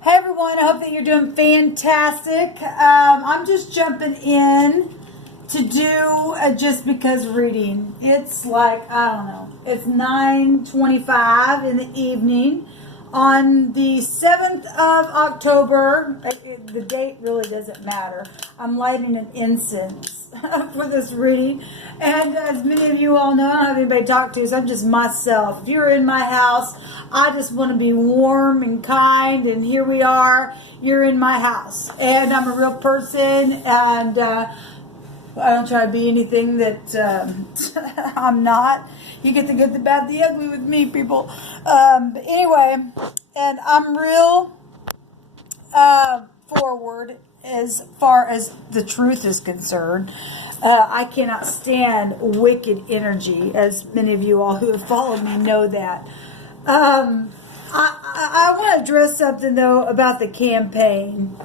Hey everyone, I hope that you're doing fantastic. I'm just jumping in to do just because reading. It's like, I don't know, it's 9:25 in the evening on the 7th of October. The date really doesn't matter. I'm lighting an incense for this reading. And as many of you all know, I don't have anybody to talk to, so I'm just myself. If you're in my house, I just want to be warm and kind, and here we are. You're in my house, and I'm a real person, and I don't try to be anything that I'm not. You get the good, the bad, the ugly with me, people. But anyway, and I'm real forward as far as the truth is concerned. I cannot stand wicked energy, as many of you all who have followed me know that. I want to address something, though, about the campaign.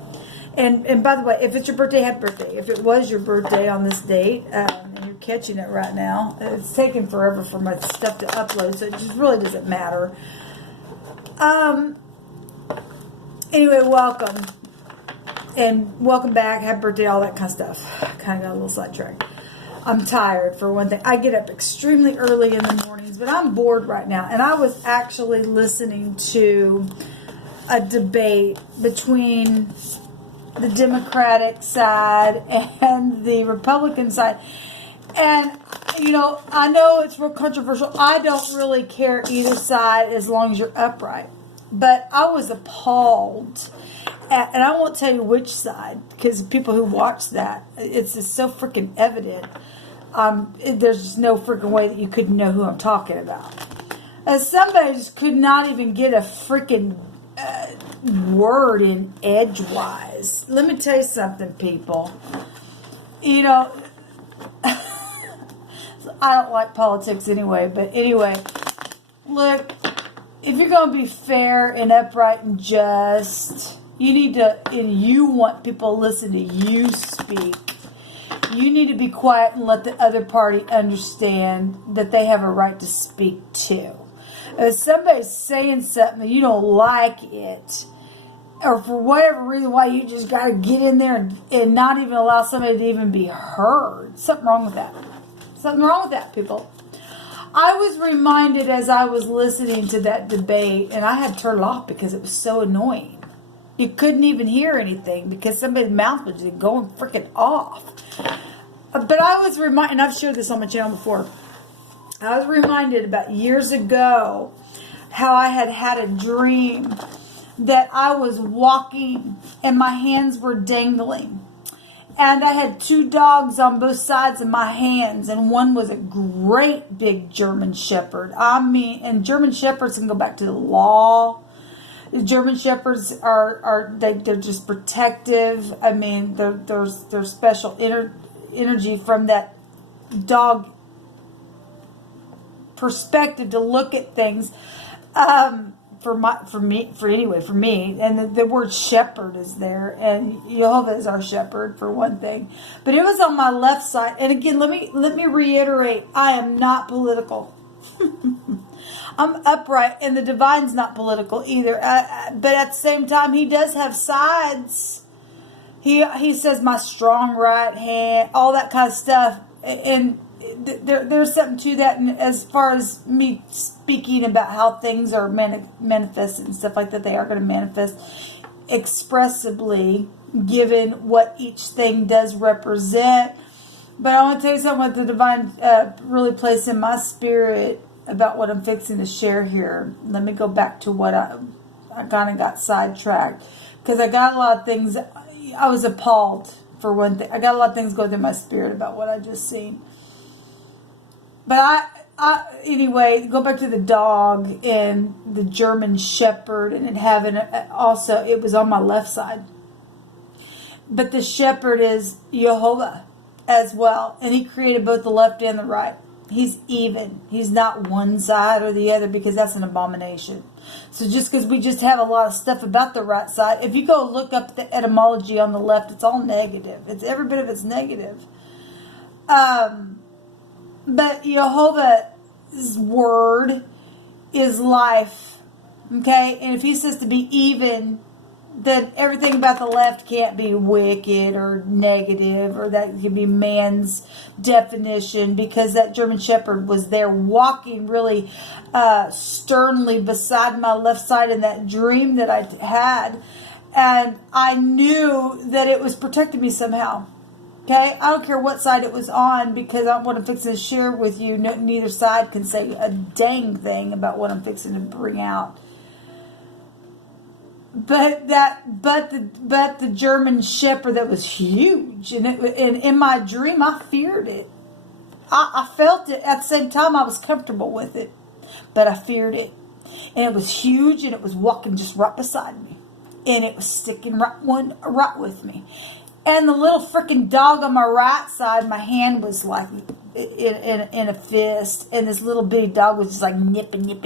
And by the way, if it's your birthday, happy birthday. If it was your birthday on this date, and you're catching it right now, it's taken forever for my stuff to upload, so it just really doesn't matter. Anyway, welcome. And welcome back, happy birthday, all that kind of stuff. Kind of got a little sidetracked. I'm tired, for one thing. I get up extremely early in the mornings, but I'm bored right now. And I was actually listening to a debate between the Democratic side and the Republican side. And, you know, I know it's real controversial. I don't really care either side as long as you're upright. But I was appalled. And I won't tell you which side, because people who watch that, it's just so freaking evident. There's just no freaking way that you could know who I'm talking about. As somebody just could not even get a freaking word in edgewise. Let me tell you something, people. You know, I don't like politics anyway, but anyway, look, if you're going to be fair and upright and just, you need to, and you want people to listen to you speak, you need to be quiet and let the other party understand that they have a right to speak too. If somebody's saying something and you don't like it, or for whatever reason why you just got to get in there and not even allow somebody to even be heard, something wrong with that. Something wrong with that, people. I was reminded as I was listening to that debate, and I had to turn it off because it was so annoying. You couldn't even hear anything because somebody's mouth was just going freaking off. But I was reminded, and I've shared this on my channel before, I was reminded about years ago how I had a dream that I was walking and my hands were dangling. And I had two dogs on both sides of my hands, and one was a great big German Shepherd. I mean, and German Shepherds can go back to the law. The German Shepherds they're just protective. I mean, there's special energy from that dog perspective to look at things. For me, and the word shepherd is there, and Jehovah is our shepherd for one thing. But it was on my left side, and again, let me reiterate: I am not political. I'm upright, and the divine's not political either. But at the same time, he does have sides. He says my strong right hand, all that kind of stuff, and there's something to that. And as far as me speaking about how things are manifested and stuff like that, they are going to manifest expressively, given what each thing does represent. But I want to tell you something what the divine really placed in my spirit about what I'm fixing to share here. Let me go back to what I kind of got sidetracked, because I got a lot of things. I was appalled, for one thing. I got a lot of things going through my spirit about what I just seen. But anyway, go back to the dog and the German Shepherd, and it having also, it was on my left side. But the Shepherd is Jehovah as well, and he created both the left and the right. He's even. He's not one side or the other, because that's an abomination. So just because we just have a lot of stuff about the right side, if you go look up the etymology on the left, it's all negative. It's every bit of it's negative. But Jehovah's word is life. Okay? And if he says to be even that everything about the left can't be wicked or negative, or that could be man's definition, because that German Shepherd was there walking really sternly beside my left side in that dream that I had. And I knew that it was protecting me somehow. Okay? I don't care what side it was on, because what I'm fixing to share with you, neither side can say a dang thing about what I'm fixing to bring out. But the German Shepherd that was huge, and in my dream I feared it. I felt it at the same time. I was comfortable with it, but I feared it, and it was huge, and it was walking just right beside me, and it was sticking right with me. And the little freaking dog on my right side, my hand was like in a fist, and this little bitty dog was just like nipping. It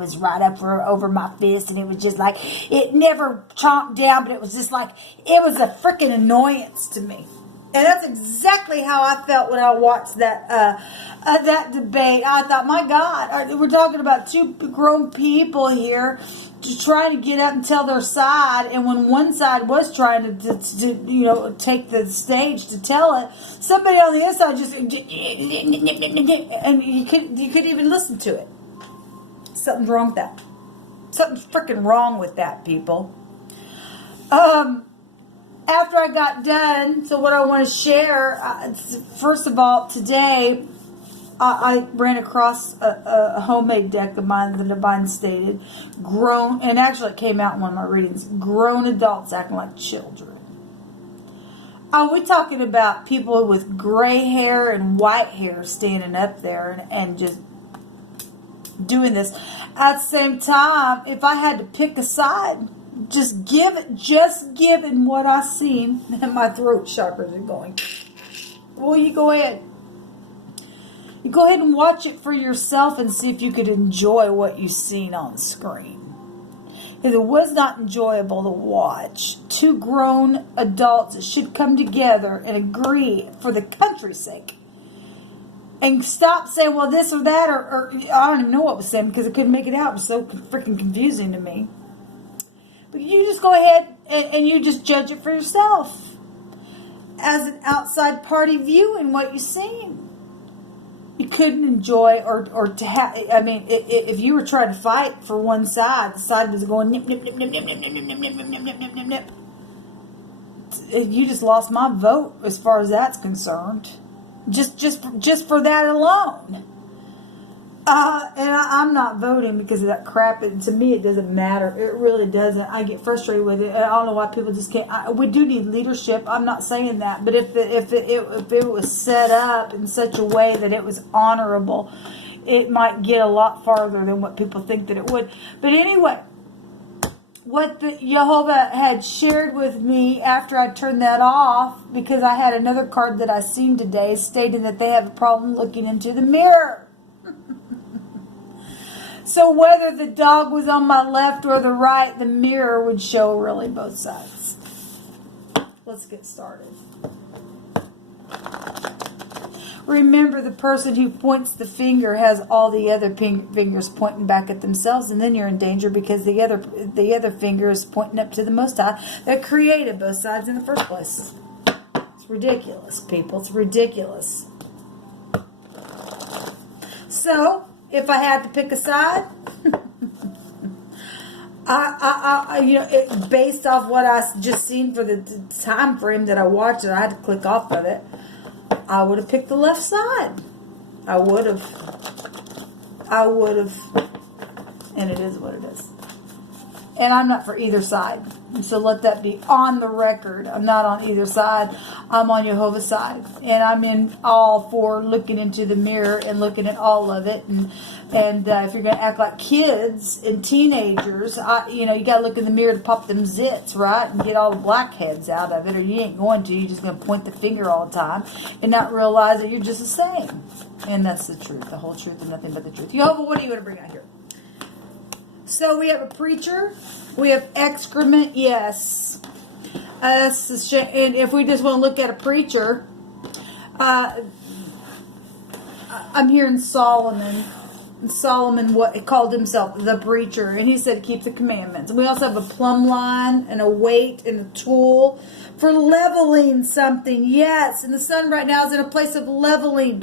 was right up over my fist, and it was just like, it never chomped down, but it was just like, it was a freaking annoyance to me. And that's exactly how I felt when I watched that debate. I thought, my God, we're talking about two grown people here trying to get up and tell their side, and when one side was trying to take the stage to tell it, somebody on the other side just, and you couldn't even listen to it. Something's wrong with that. Something's freaking wrong with that, people. After I got done, so what I want to share, first of all, today, I ran across a homemade deck of mine, the Divine stated, grown, and actually it came out in one of my readings, grown adults acting like children. Are we talking about people with gray hair and white hair standing up there and just doing this? At the same time, if I had to pick a side, just given what I've seen, and my throat chakras are going, well, you go ahead. You go ahead and watch it for yourself and see if you could enjoy what you've seen on screen. Because it was not enjoyable to watch. Two grown adults that should come together and agree for the country's sake. And stop saying, well, this or that, or I don't even know what was said, because I couldn't make it out. It was so freaking confusing to me. But you just go ahead and you just judge it for yourself. As an outside party viewing what you've seen. You couldn't enjoy or to have, I mean, if you were trying to fight for one side, the side was going nip, nip, nip, nip, nip, nip, nip, nip, nip, nip, nip, nip, nip, nip. You just lost my vote as far as that's concerned. Just for that alone. And I'm not voting because of that crap. To me, it doesn't matter. It really doesn't. I get frustrated with it. I don't know why people just can't. We do need leadership. I'm not saying that. But if it was set up in such a way that it was honorable, it might get a lot farther than what people think that it would. But anyway, what the Jehovah had shared with me after I turned that off, because I had another card that I seen today stating that they have a problem looking into the mirror. So whether the dog was on my left or the right, the mirror would show really both sides. Let's get started. Remember, the person who points the finger has all the other fingers pointing back at themselves, and then you're in danger because the other finger is pointing up to the Most High that created both sides in the first place. It's ridiculous, people. It's ridiculous. So, if I had to pick a side, based off what I just seen for the time frame that I watched it, I had to click off of it. I would have picked the left side. I would have, and it is what it is. And I'm not for either side. So let that be on the record. I'm not on either side. I'm on Jehovah's side. And I'm in all for looking into the mirror and looking at all of it. And if you're going to act like kids and teenagers, you got to look in the mirror to pop them zits, right? And get all the blackheads out of it. Or you ain't going to. You're just going to point the finger all the time and not realize that you're just the same. And that's the truth. The whole truth and nothing but the truth. Jehovah, what do you want to bring out here? So we have a preacher. We have excrement. Yes. And if we just want to look at a preacher, I'm hearing Solomon. Solomon what called himself the preacher, and he said keep the commandments. We also have a plumb line and a weight and a tool for leveling something. Yes, and the sun right now is in a place of leveling.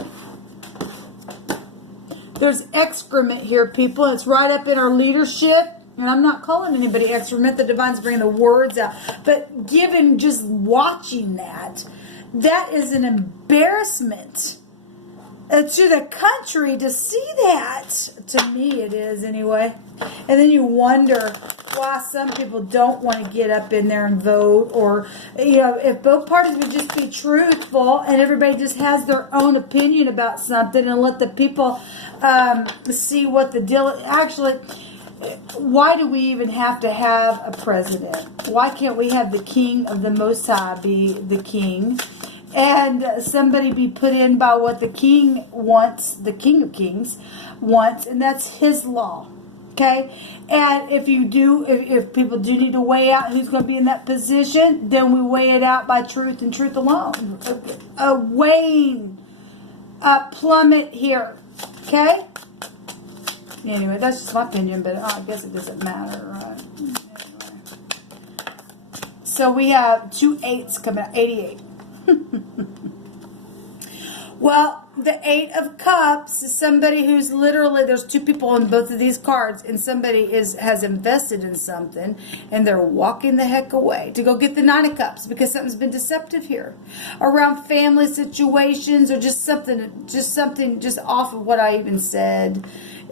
There's excrement here, people. It's right up in our leadership. And I'm not calling anybody excrement. The divine's bringing the words out. But given just watching that is an embarrassment to the country to see that. To me, it is anyway. And then you wonder why some people don't want to get up in there and vote. Or, if both parties would just be truthful and everybody just has their own opinion about something and let the people see what the deal is. Actually, why do we even have to have a president? Why can't we have the king of the Most High be the king? And somebody be put in by what the king wants, the King of Kings wants, and that's his law. Okay? And if people do need to weigh out who's going to be in that position, then we weigh it out by truth and truth alone. A weighing, a plummet here. Okay? Anyway, that's just my opinion, but I guess it doesn't matter, right? Anyway. So we have 2 8s coming out, 88. Well, the 8 of Cups is somebody who's literally, there's 2 people on both of these cards, and somebody has invested in something, and they're walking the heck away to go get the 9 of Cups because something's been deceptive here around family situations or just something just off of what I even said.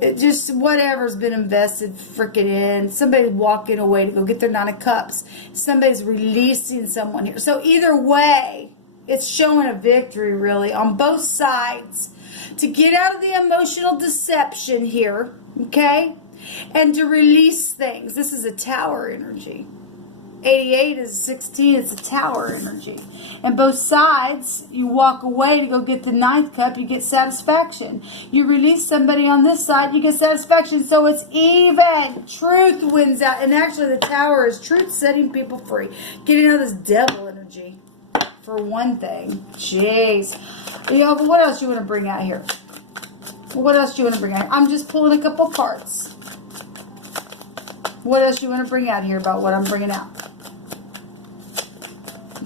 It just whatever's been invested freaking in. Somebody's walking away to go get their 9 of Cups. Somebody's releasing someone here. So either way, it's showing a victory, really, on both sides. To get out of the emotional deception here, okay? And to release things. This is a Tower energy. 88 is 16. It's a Tower energy. And both sides, you walk away to go get the 9th cup, you get satisfaction. You release somebody on this side, you get satisfaction. So it's even. Truth wins out. And actually the Tower is truth setting people free. Getting out of this devil energy. For one thing. Jeez. But what else you want to bring out here? What else do you want to bring out? I'm just pulling a couple cards. What else do you want to bring out here about what I'm bringing out?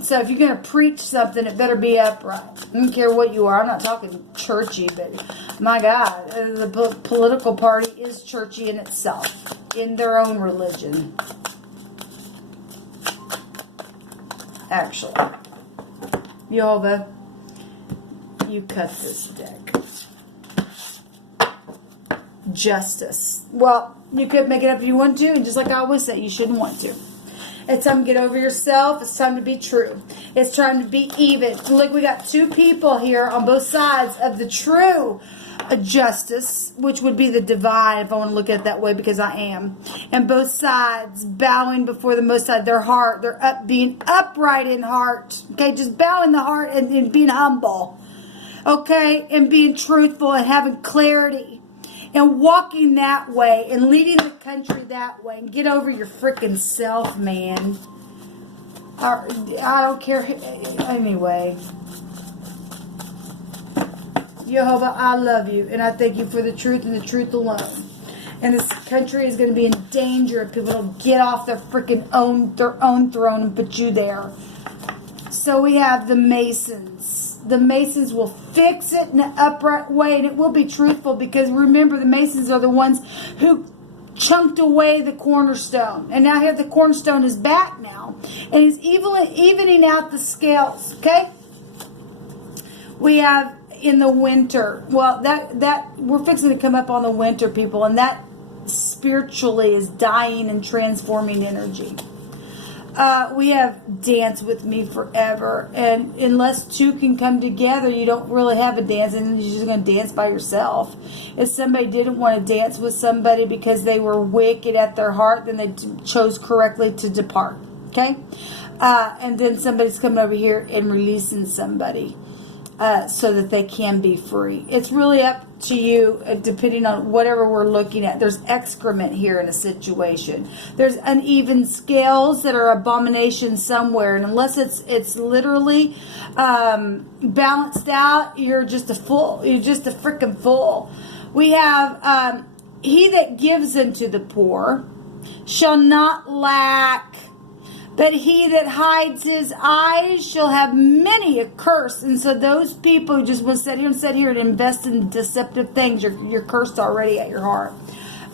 So if you're going to preach something, it better be upright. I don't care what you are. I'm not talking churchy, but my God, the political party is churchy in itself, in their own religion. Actually. Jehovah, you cut this deck. Justice. Well, you could make it up if you want to, and just like I always say, you shouldn't want to. It's time to get over yourself. It's time to be true. It's time to be even. Look, we got 2 people here on both sides of the true justice, which would be the divine, if I want to look at it that way, because I am. And both sides bowing before the Most High, their heart. They're being upright in heart. Okay, just bowing the heart and being humble. Okay, and being truthful and having clarity. And walking that way and leading the country that way. And get over your freaking self, man. I don't care. Anyway. Jehovah, I love you. And I thank you for the truth and the truth alone. And this country is going to be in danger if people don't get off their freaking their own throne and put you there. So we have the Masons. The Masons will fix it in an upright way, and it will be truthful, because remember, the Masons are the ones who chunked away the cornerstone. And now here the cornerstone is back now. And he's evening out the scales, okay? We have in the winter. Well, that we're fixing to come up on the winter, people, and that spiritually is dying and transforming energy. We have dance with me forever, and unless 2 can come together, you don't really have a dance, and you're just going to dance by yourself. If somebody didn't want to dance with somebody because they were wicked at their heart, then they chose correctly to depart. Okay? And then somebody's coming over here and releasing somebody so that they can be free. It's really up to you, depending on whatever we're looking at. There's excrement here in a situation. There's uneven scales that are abomination somewhere, and unless it's literally balanced out, you're just a fool. You're just a freaking fool. We have he that gives unto the poor shall not lack, but he that hides his eyes shall have many a curse. And so those people who just will sit here and invest in deceptive things, you're cursed already at your heart.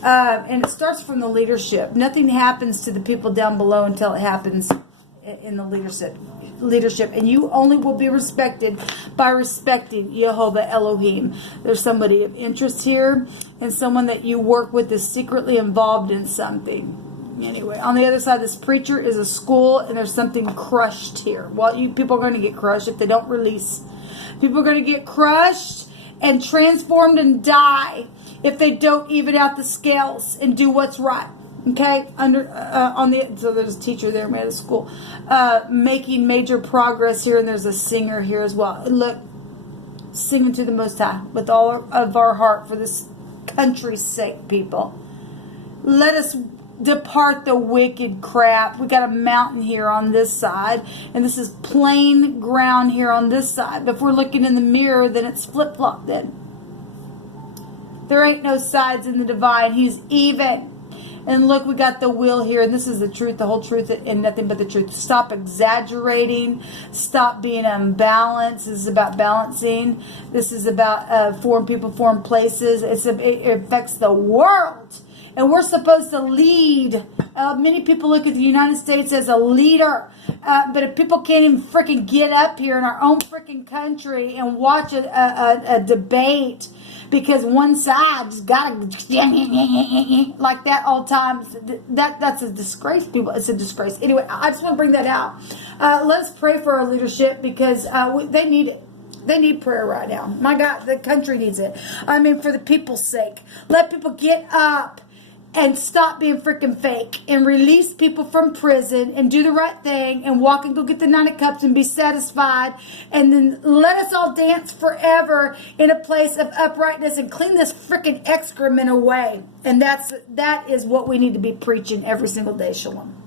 And it starts from the leadership. Nothing happens to the people down below until it happens in the leadership. And you only will be respected by respecting Jehovah Elohim. There's somebody of interest here, and someone that you work with is secretly involved in something. Anyway, on the other side, this preacher is a school, and there's something crushed here. Well, people are going to get crushed if they don't release. People are going to get crushed and transformed and die if they don't even out the scales and do what's right. Okay, so there's a teacher there at the school making major progress here, and there's a singer here as well. And look, singing to the Most High with all of our heart for this country's sake, people. Let us depart the wicked crap. We got a mountain here on this side, and this is plain ground here on this side. But if we're looking in the mirror, then it's flip-flop then. There ain't no sides in the divine. He's even. And look, we got the will here, and this is the truth, the whole truth, and nothing but the truth. Stop exaggerating. Stop being unbalanced. This is about balancing. This is about foreign people, foreign places. It affects the world. And we're supposed to lead. Many people look at the United States as a leader. But if people can't even freaking get up here in our own freaking country and watch a debate because one side's got to like that all times, that's a disgrace, people. It's a disgrace. Anyway, I just want to bring that out. Let's pray for our leadership because they need it. They need prayer right now. My God, the country needs it. I mean, for the people's sake. Let people get up and stop being freaking fake and release people from prison and do the right thing and walk and go get the 9 of cups and be satisfied. And then let us all dance forever in a place of uprightness and clean this freaking excrement away. And that is what we need to be preaching every single day. Shalom.